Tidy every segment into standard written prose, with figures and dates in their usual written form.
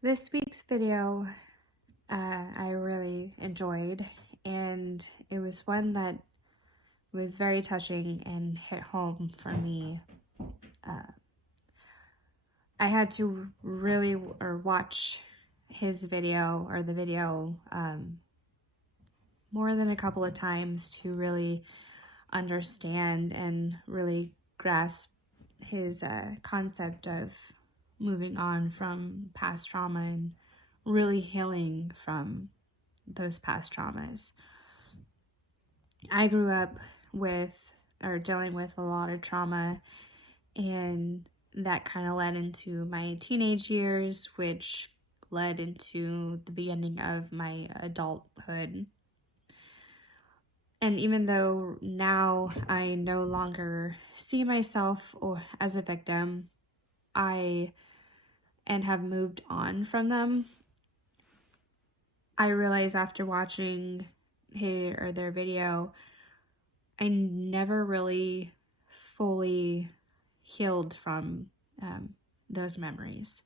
This week's video I really enjoyed, and it was one that was very touching and hit home for me. I had to really watch his video or the video more than a couple of times to really understand and really grasp his concept of moving on from past trauma and really healing from those past traumas. I grew up dealing with a lot of trauma, and that kind of led into my teenage years, which led into the beginning of my adulthood. And even though now I no longer see myself as a victim, and have moved on from them, I realized after watching their video, I never really fully healed from those memories.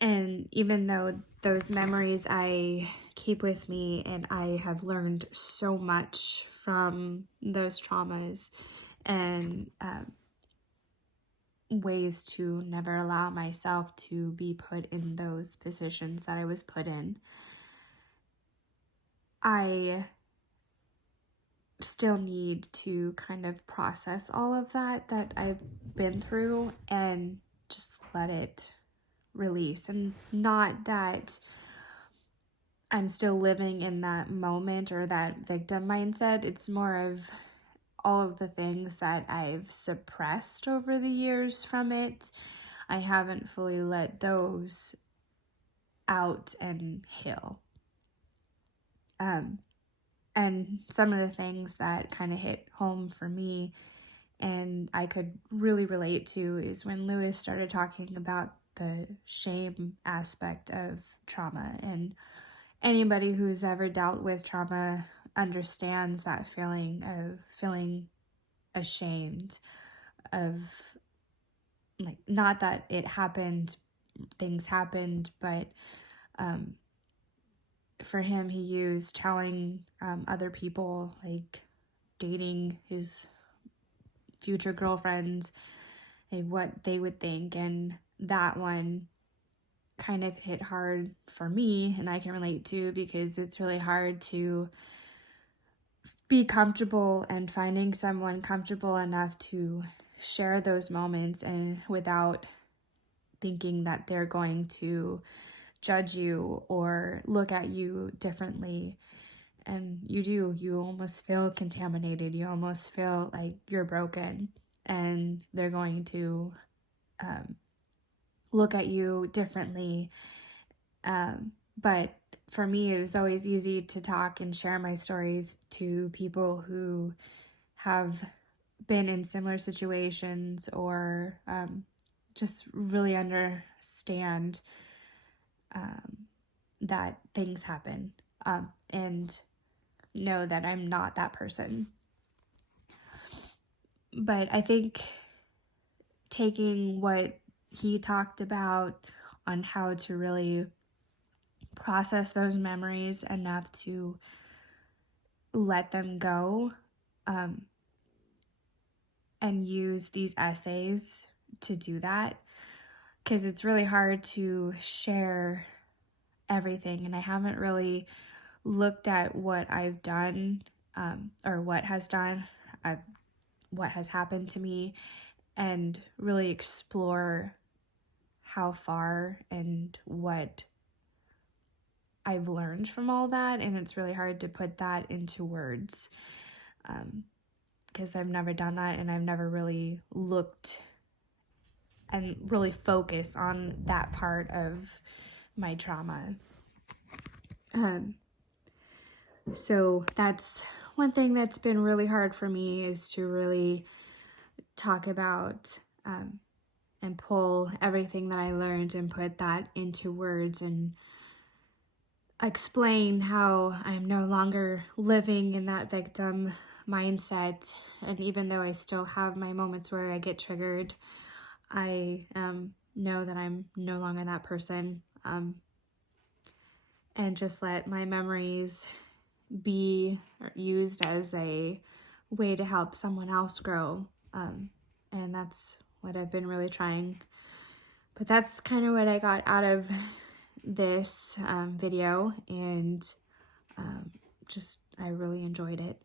And even though those memories I keep with me, and I have learned so much from those traumas and ways to never allow myself to be put in those positions that I was put in, I still need to kind of process all of that I've been through and just let it release. And not that I'm still living in that moment or that victim mindset. It's more of all of the things that I've suppressed over the years from it. I haven't fully let those out and heal. And some of the things that kind of hit home for me and I could really relate to is when Lewis started talking about the shame aspect of trauma. And anybody who's ever dealt with trauma understands that feeling of feeling ashamed of, like, not that it happened, things happened, but for him, he used telling other people, like dating his future girlfriends, like what they would think. And that one kind of hit hard for me, and I can relate to, because it's really hard to be comfortable and finding someone comfortable enough to share those moments and without thinking that they're going to judge you or look at you differently. And you almost feel contaminated. You almost feel like you're broken, and they're going to look at you differently. But for me, it was always easy to talk and share my stories to people who have been in similar situations, or just really understand that things happen, and know that I'm not that person. But I think taking what he talked about on how to really process those memories enough to let them go, and use these essays to do that, because it's really hard to share everything. And I haven't really looked at what I've done, or what has happened to me, and really explore how far and what I've learned from all that. And it's really hard to put that into words, because I've never done that, and I've never really looked and really focused on that part of my trauma. So that's one thing that's been really hard for me, is to really talk about and pull everything that I learned and put that into words and explain how I'm no longer living in that victim mindset. And even though I still have my moments where I get triggered, I know that I'm no longer that person, and just let my memories be used as a way to help someone else grow. And that's what I've been really trying. But that's kind of what I got out of this video, and just I really enjoyed it.